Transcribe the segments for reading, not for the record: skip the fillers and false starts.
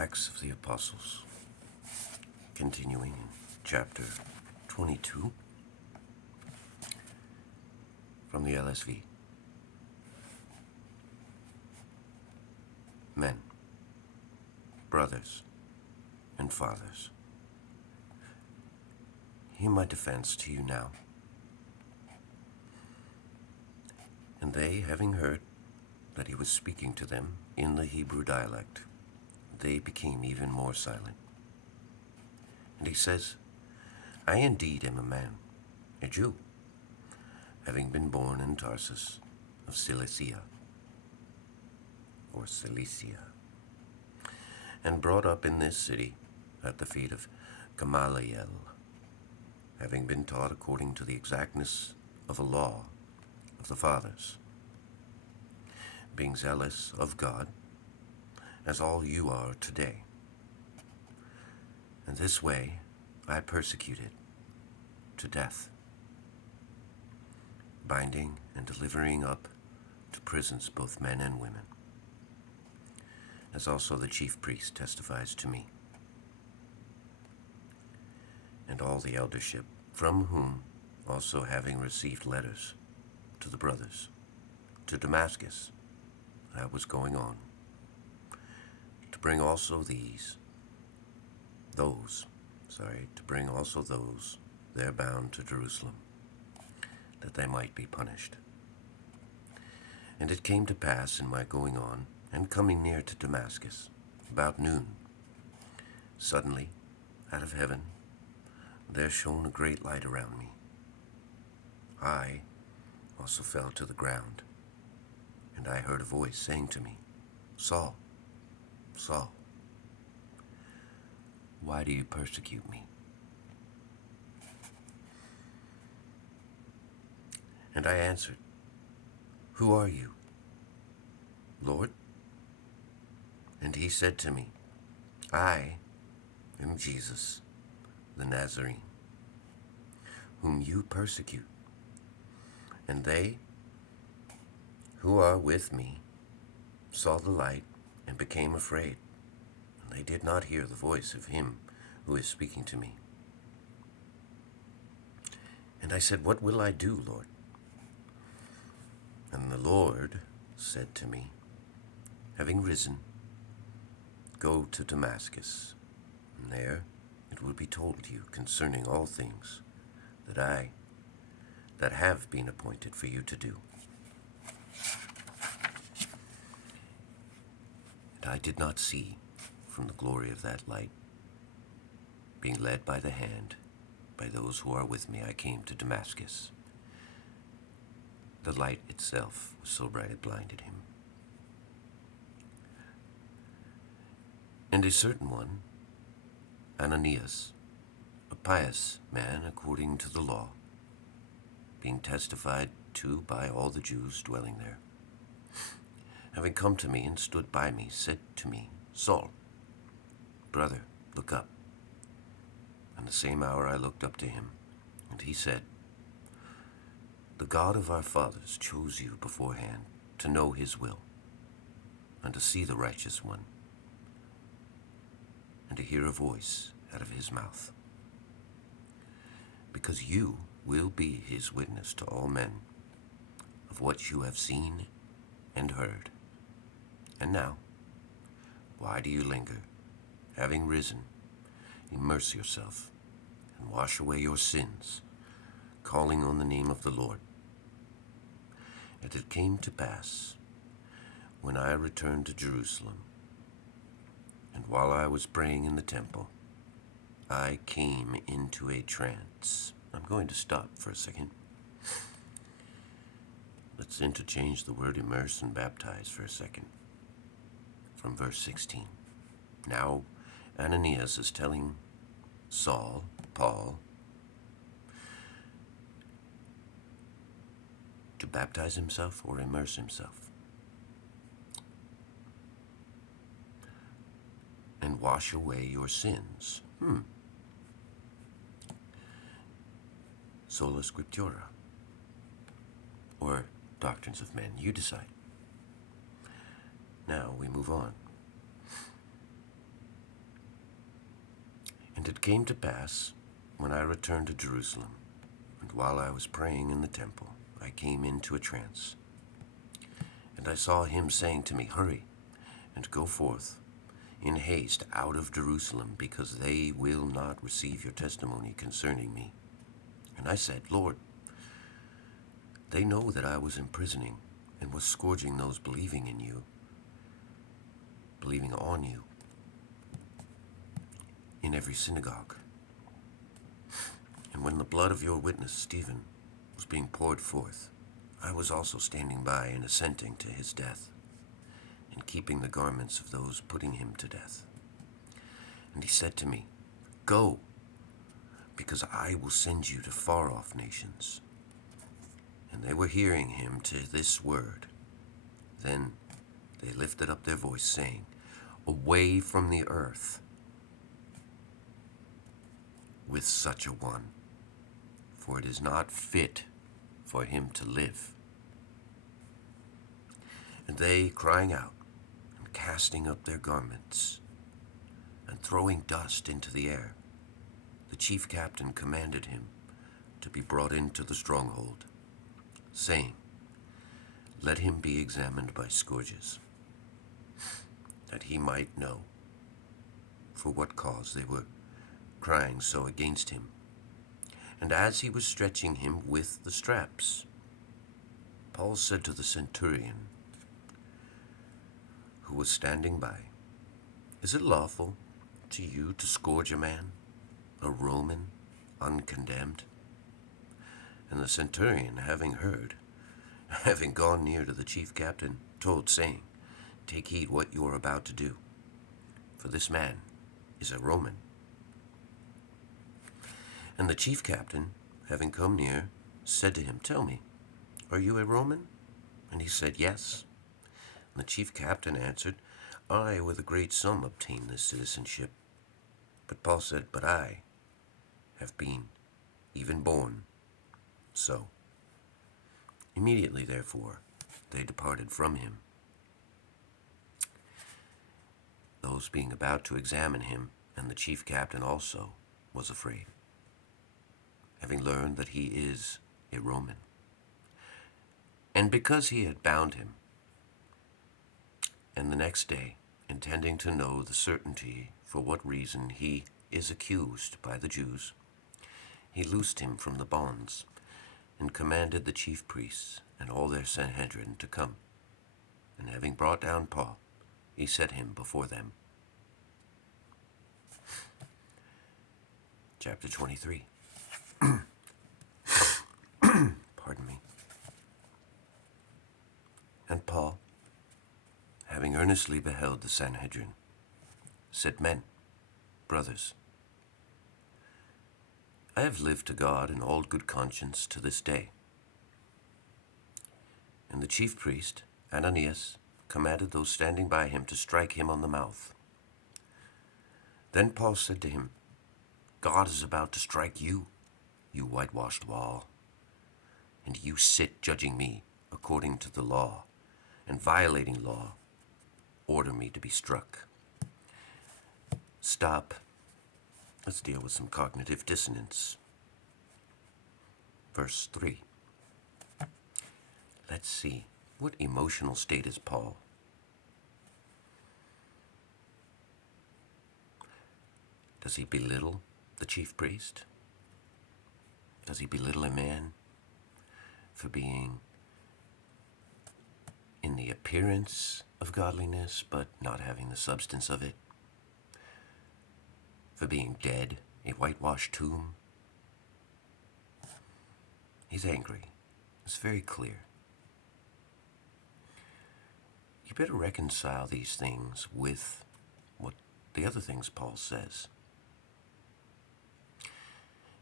Acts of the Apostles, continuing in chapter 22 from the LSV. Men, brothers, and fathers, hear my defense to you now. And they, having heard that he was speaking to them in the Hebrew dialect, they became even more silent. And he says, I indeed am a man, a Jew, having been born in Tarsus of Cilicia, and brought up in this city at the feet of Gamaliel, having been taught according to the exactness of a law of the fathers, being zealous of God, as all you are today. And this way I persecuted to death, binding and delivering up to prisons both men and women, as also the chief priest testifies to me, and all the eldership, from whom also having received letters to the brothers, to Damascus I was going on, to bring also those there bound to Jerusalem, that they might be punished. And it came to pass in my going on, and coming near to Damascus, about noon, suddenly, out of heaven, there shone a great light around me. I also fell to the ground, and I heard a voice saying to me, Saul, Saul, why do you persecute me? And I answered, Who are you, Lord? And he said to me, I am Jesus, the Nazarene, whom you persecute. And they who are with me saw the light and became afraid, and they did not hear the voice of him who is speaking to me. And I said, What will I do, Lord? And the Lord said to me, having risen, go to Damascus, and there it will be told you concerning all things that have been appointed for you to do. And I did not see from the glory of that light, being led by the hand by those who are with me, I came to Damascus. The light itself was so bright it blinded him. And a certain one, Ananias, a pious man according to the law, being testified to by all the Jews dwelling there, having come to me and stood by me, said to me, Saul, brother, look up. And the same hour I looked up to him, and he said, The God of our fathers chose you beforehand to know his will, and to see the righteous one, and to hear a voice out of his mouth, because you will be his witness to all men of what you have seen and heard. And now, why do you linger? Having risen, immerse yourself and wash away your sins, calling on the name of the Lord. And it came to pass, when I returned to Jerusalem, and while I was praying in the temple, I came into a trance. I'm going to stop for a second. Let's interchange the word immerse and baptize for a second. From verse 16. Now Ananias is telling Paul, to baptize himself or immerse himself. And wash away your sins. Sola Scriptura, or doctrines of men, you decide. Now we move on. And it came to pass, when I returned to Jerusalem, and while I was praying in the temple, I came into a trance. And I saw him saying to me, Hurry, and go forth in haste out of Jerusalem, because they will not receive your testimony concerning me. And I said, Lord, they know that I was imprisoning and was scourging those believing in you, believing on you, in every synagogue. And when the blood of your witness Stephen was being poured forth, I was also standing by and assenting to his death, and keeping the garments of those putting him to death. And he said to me, Go, because I will send you to far-off nations. And they were hearing him to this word. Then they lifted up their voice, saying, Away from the earth with such a one, for it is not fit for him to live. And they, crying out, and casting up their garments, and throwing dust into the air, the chief captain commanded him to be brought into the stronghold, saying, Let him be examined by scourges, that he might know for what cause they were crying so against him. And as he was stretching him with the straps, Paul said to the centurion who was standing by, Is it lawful to you to scourge a man, a Roman, uncondemned? And the centurion, having heard, having gone near to the chief captain, told, saying, Take heed what you are about to do, for this man is a Roman. And the chief captain, having come near, said to him, Tell me, are you a Roman? And he said, Yes. And the chief captain answered, I with a great sum obtained this citizenship. But Paul said, But I have been even born so. Immediately, therefore, they departed from him, those being about to examine him, and the chief captain also was afraid, having learned that he is a Roman. And because he had bound him, and the next day, intending to know the certainty for what reason he is accused by the Jews, he loosed him from the bonds, and commanded the chief priests and all their Sanhedrin to come. And having brought down Paul, he set him before them. Chapter 23. Pardon me. And Paul, having earnestly beheld the Sanhedrin, said, Men, brothers, I have lived to God in all good conscience to this day. And the chief priest, Ananias, commanded those standing by him to strike him on the mouth. Then Paul said to him, God is about to strike you, you whitewashed wall, and you sit judging me according to the law, and violating law, order me to be struck. Stop. Let's deal with some cognitive dissonance. Verse 3. Let's see. What emotional state is Paul? Does he belittle the chief priest? Does he belittle a man for being in the appearance of godliness but not having the substance of it? For being dead, a whitewashed tomb? He's angry. It's very clear. You better reconcile these things with what the other things Paul says.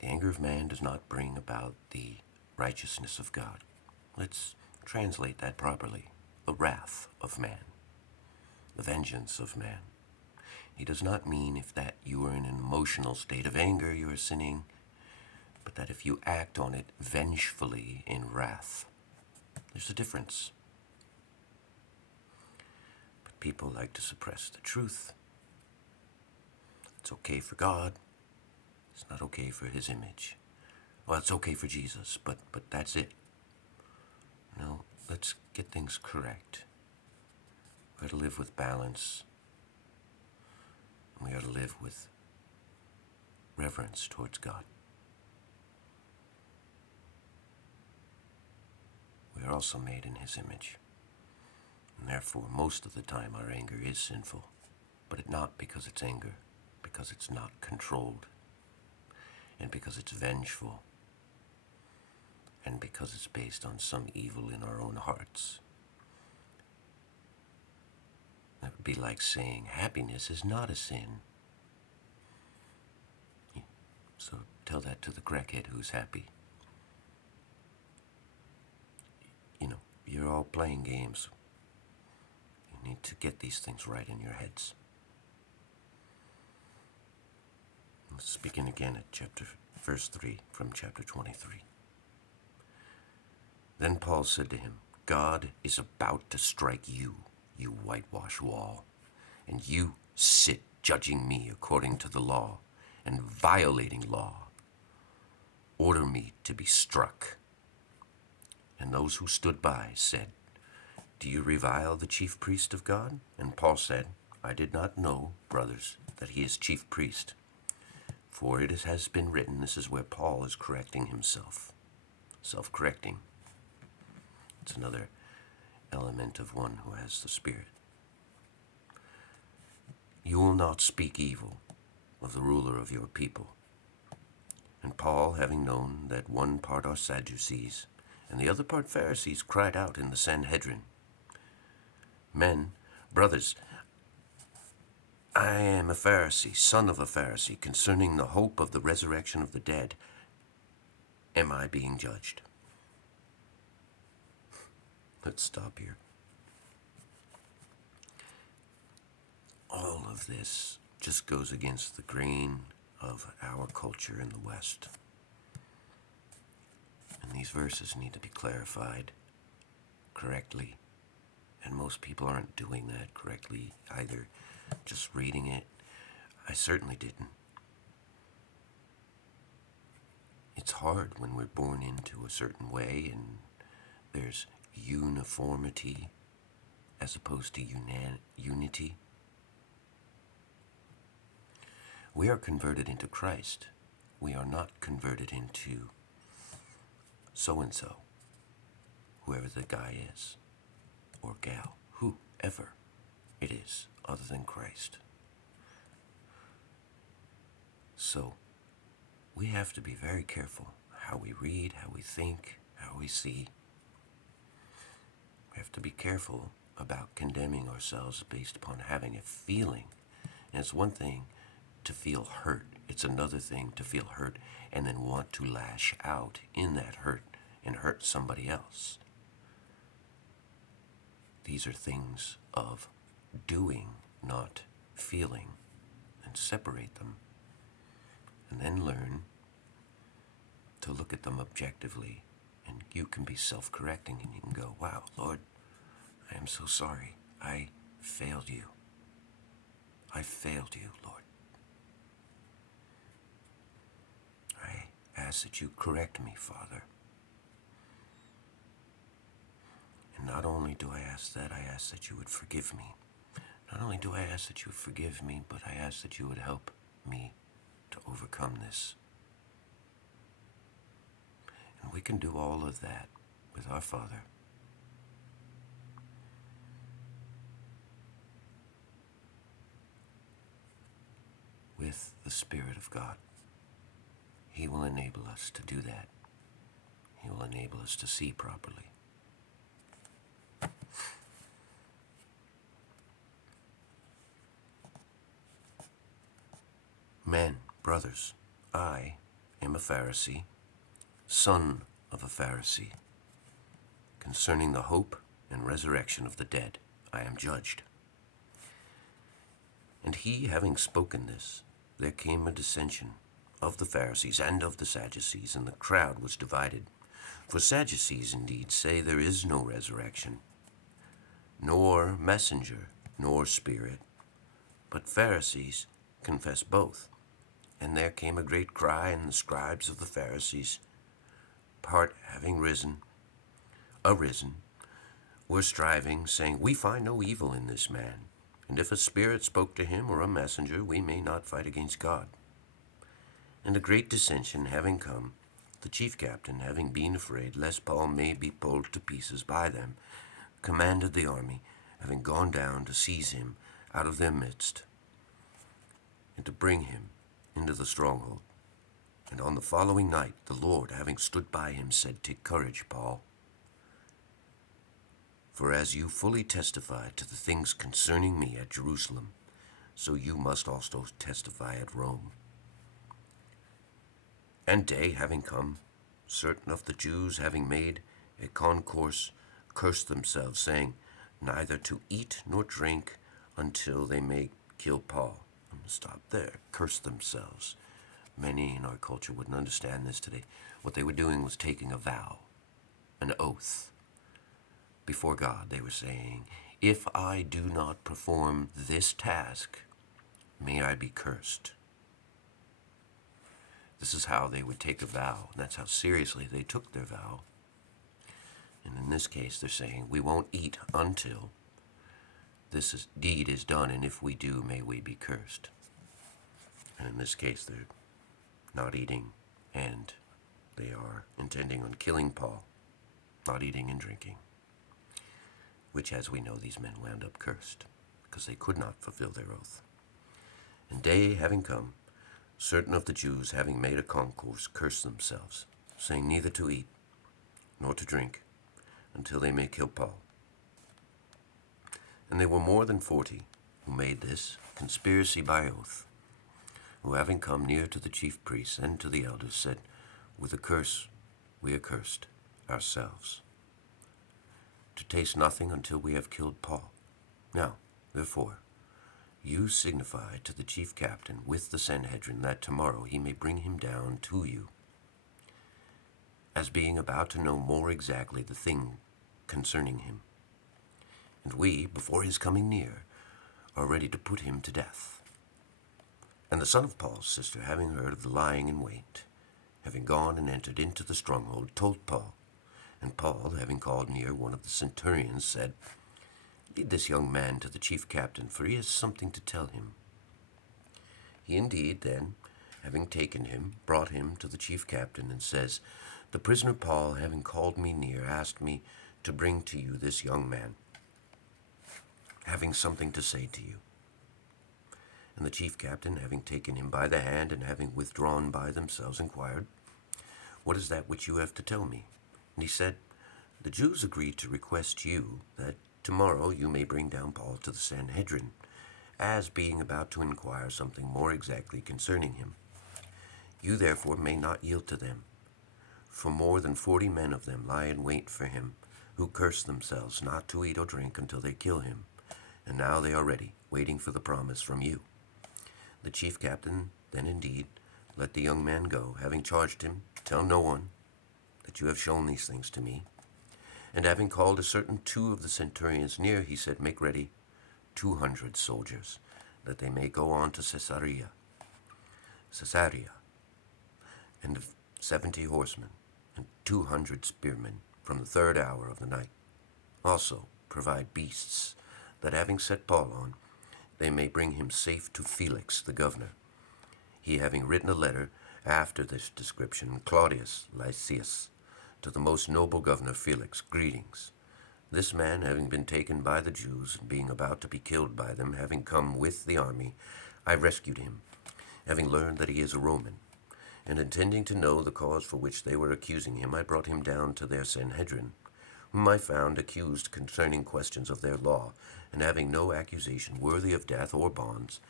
The anger of man does not bring about the righteousness of God. Let's translate that properly. The wrath of man. The vengeance of man. He does not mean if that you are in an emotional state of anger, you are sinning, but that if you act on it vengefully in wrath. There's a difference. But people like to suppress the truth. It's okay for God. It's not okay for his image. Well, it's okay for Jesus, but that's it. No, let's get things correct. We ought to live with balance. We ought to live with reverence towards God. We are also made in his image. And therefore, most of the time, our anger is sinful. But it's not because it's anger, because it's not controlled, and because it's vengeful, and because it's based on some evil in our own hearts. That would be like saying happiness is not a sin. So tell that to the crackhead who's happy. You're all playing games. You need to get these things right in your heads. Let's begin again at verse 3 from chapter 23. Then Paul said to him, God is about to strike you, you whitewash wall, and you sit judging me according to the law and violating law. Order me to be struck. And those who stood by said, Do you revile the chief priest of God? And Paul said, I did not know, brothers, that he is chief priest. For it has been written, this is where Paul is correcting himself. Self-correcting. It's another element of one who has the Spirit. You will not speak evil of the ruler of your people. And Paul, having known that one part are Sadducees, and the other part Pharisees, cried out in the Sanhedrin, Men, brothers, I am a Pharisee, son of a Pharisee. Concerning the hope of the resurrection of the dead, am I being judged? Let's stop here. All of this just goes against the grain of our culture in the West. And these verses need to be clarified correctly. And most people aren't doing that correctly either. Just reading it. I certainly didn't. It's hard when we're born into a certain way and there's uniformity as opposed to unity. We are converted into Christ. We are not converted into so-and-so, whoever the guy is, or gal, whoever it is, other than Christ. So, we have to be very careful how we read, how we think, how we see. We have to be careful about condemning ourselves based upon having a feeling. And it's one thing to feel hurt. It's another thing to feel hurt and then want to lash out in that hurt and hurt somebody else. These are things of doing, not feeling, and separate them. And then learn to look at them objectively. And you can be self-correcting and you can go, wow, Lord, I am so sorry. I failed you. I failed you, Lord. I ask that you correct me, Father. And not only do I ask that, I ask that you would forgive me. Not only do I ask that you would forgive me, but I ask that you would help me to overcome this. And we can do all of that with our Father. With the Spirit of God. He will enable us to do that. He will enable us to see properly. Men, brothers, I am a Pharisee, son of a Pharisee. Concerning the hope and resurrection of the dead, I am judged. And he, having spoken this, there came a dissension of the Pharisees and of the Sadducees, and the crowd was divided. For Sadducees indeed say there is no resurrection, nor messenger, nor spirit, but Pharisees confess both. And there came a great cry, and the scribes of the Pharisees, part having arisen, were striving, saying, We find no evil in this man. And if a spirit spoke to him, or a messenger, we may not fight against God. And a great dissension having come, the chief captain, having been afraid lest Paul may be pulled to pieces by them, commanded the army, having gone down to seize him out of their midst, and to bring him into the stronghold. And on the following night, the Lord, having stood by him, said, Take courage, Paul, for as you fully testified to the things concerning me at Jerusalem, so you must also testify at Rome. And day having come, certain of the Jews, having made a concourse, cursed themselves, saying, Neither to eat nor drink until they may kill Paul. I'm going to stop there. Curse themselves. Many in our culture wouldn't understand this today. What they were doing was taking a vow, an oath before God. They were saying, If I do not perform this task, may I be cursed. This is how they would take a vow, and that's how seriously they took their vow. And in this case, they're saying, We won't eat until this deed is done, and if we do, may we be cursed. And in this case, they're not eating, and they are intending on killing Paul, not eating and drinking, which, as we know, these men wound up cursed, because they could not fulfill their oath. And day having come, certain of the Jews, having made a concourse, cursed themselves, saying, Neither to eat nor to drink until they may kill Paul. And there were more than 40 who made this conspiracy by oath, who having come near to the chief priests and to the elders said, With a curse we accursed ourselves, to taste nothing until we have killed Paul. Now, therefore, you signify to the chief captain with the Sanhedrin that tomorrow he may bring him down to you, as being about to know more exactly the thing concerning him. And we, before his coming near, are ready to put him to death. And the son of Paul's sister, having heard of the lying in wait, having gone and entered into the stronghold, told Paul. And Paul, having called near one of the centurions, said, Lead this young man to the chief captain, for he has something to tell him. He indeed then, having taken him, brought him to the chief captain, and says, The prisoner Paul, having called me near, asked me to bring to you this young man, having something to say to you. And the chief captain, having taken him by the hand, and having withdrawn by themselves, inquired, What is that which you have to tell me? And he said, The Jews agreed to request you that tomorrow you may bring down Paul to the Sanhedrin, as being about to inquire something more exactly concerning him. You therefore may not yield to them, for more than 40 men of them lie in wait for him, who curse themselves not to eat or drink until they kill him. And now they are ready, waiting for the promise from you. The chief captain then indeed let the young man go, having charged him, Tell no one that you have shown these things to me. And having called a certain 2 of the centurions near, he said, Make ready 200 soldiers, that they may go on to Caesarea, and 70 horsemen, and 200 spearmen from the 3rd hour of the night. Also provide beasts, that having set Paul on, they may bring him safe to Felix the governor. He having written a letter after this description, Claudius Lysias, to the most noble governor Felix, Greetings. This man, having been taken by the Jews, and being about to be killed by them, having come with the army, I rescued him, having learned that he is a Roman. And intending to know the cause for which they were accusing him, I brought him down to their Sanhedrin, whom I found accused concerning questions of their law, and having no accusation worthy of death or bonds,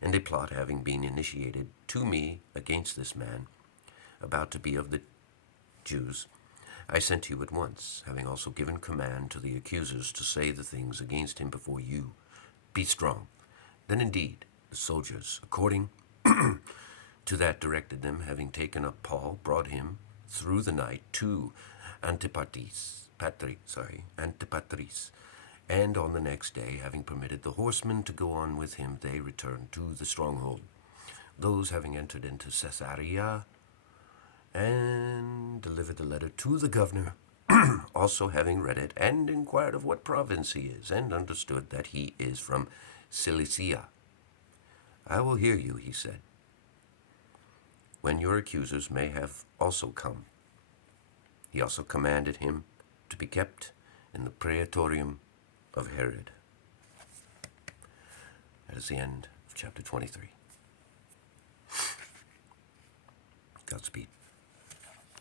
and a plot having been initiated to me against this man, about to be of the Jews, I sent you at once, having also given command to the accusers to say the things against him before you. Be strong. Then indeed the soldiers, according to that directed them, having taken up Paul, brought him through the night to Antipatris, and on the next day, having permitted the horsemen to go on with him, they returned to the stronghold, those having entered into Caesarea, and delivered the letter to the governor, also having read it, and inquired of what province he is, and understood that he is from Cilicia. I will hear you, he said, when your accusers may have also come. He also commanded him to be kept in the praetorium of Herod. That is the end of chapter 23. Godspeed.